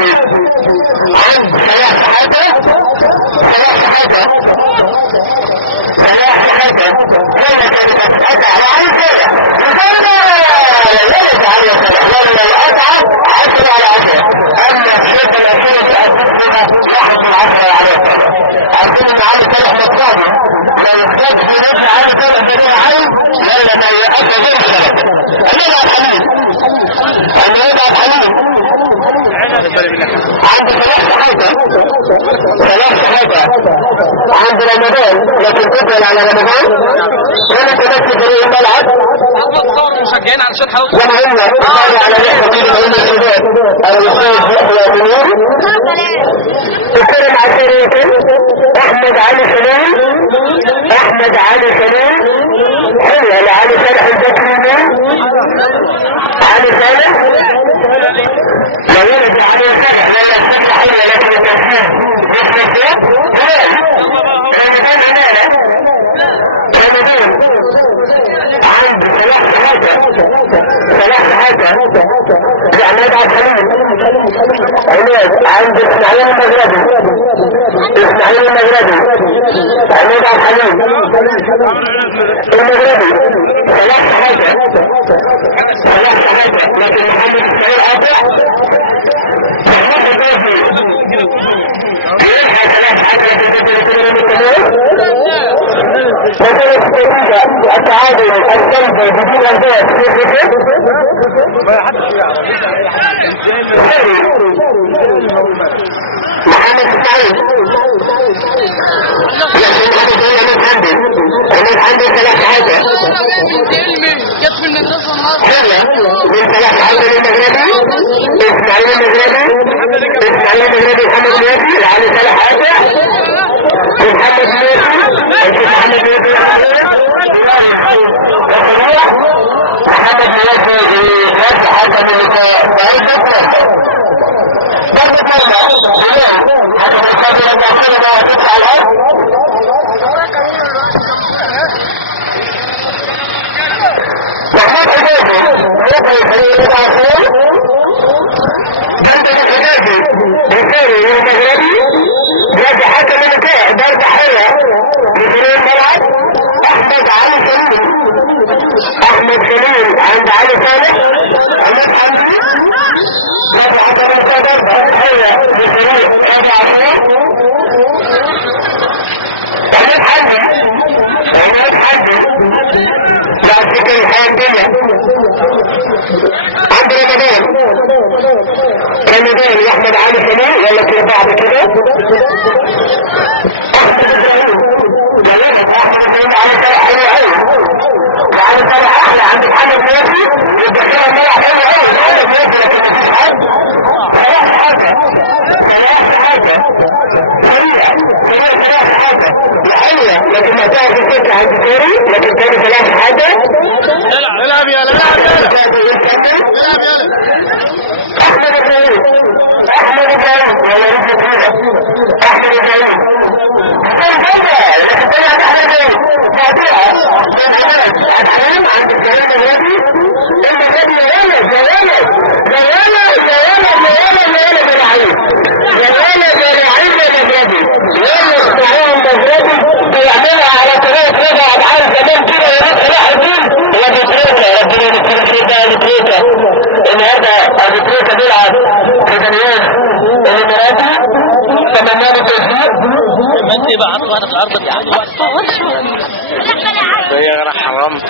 الحجازي عند صلاح شحاتة كان مسألة على عين كده ليس عليه الصلاح لو أتعب 10 على 10. أما الشيخ الأخير صاحب العشرة عليه الصلاح عارفين إن علي صلاح مصابي لو اختلت في نفس علي صلاح بدون عين لا ما يأتى غير ذلك. النبي الحليم عند ثلاث حاجة عند رمضان لكن تقبل على رمضان ولا تمشي طريق الملعب مشجعين علشان حاول ومهم تقبل على رحمة الشباب الأستاذ يحيى منير تتكلم على شريكين أحمد علي سليم حلوة لعلي صالح البكري علي صالح لو ولد علي صالح لا يحتاج حلوة لكن التفسير عند ثلاث حاجة عماد عبد الحليم عند اسماعيل المغربي عماد عبد الحليم المغربي ثلاث حاجة لكن محمد اسماعيل قاطع وكانت تريد التعادل الجلد بدون البيت محمد اسماعيل لكن هذا كان من عندي ثلاث حاجات من ثلاث حاجات للمغربي اسماعيل المغربي محمد مياسي على ثلاث حاجات محمد مياسي حاجة من أحمد سليم عند علي صالح أحمد حمدي رفع حتى المصادر حية بسريع رفع حية أحمد حمدي لا تذكر الحياة الدنيا عند رمضان يحمد علي سليم ولا في بعض كده أحمد سليم جلالة أحمد سليم علي صالح حلو وعلى صالح احلى عند محمد مياسي يبقى كده الملعب حلو قوي محمد مياسي لكن مفيش حد ثلاث حاجة وحلوة لكن ما تعرف الفكرة عند كوري لكن تاني ثلاث حاجة العب يالا احمد ابراهيم الحليم عند الجلال النبي لما النبي بيعملها على طريقة رضا أبعاد زمان كده وناس صلاح الدين وبتريكا ربنا يذكرك بتريكا النهارده بتريكا بيلعب في دنياس الإماراتي تمنى له التوفيق. ما انت بقى عطوا انا في الارض دي عادي. هي راح حرمت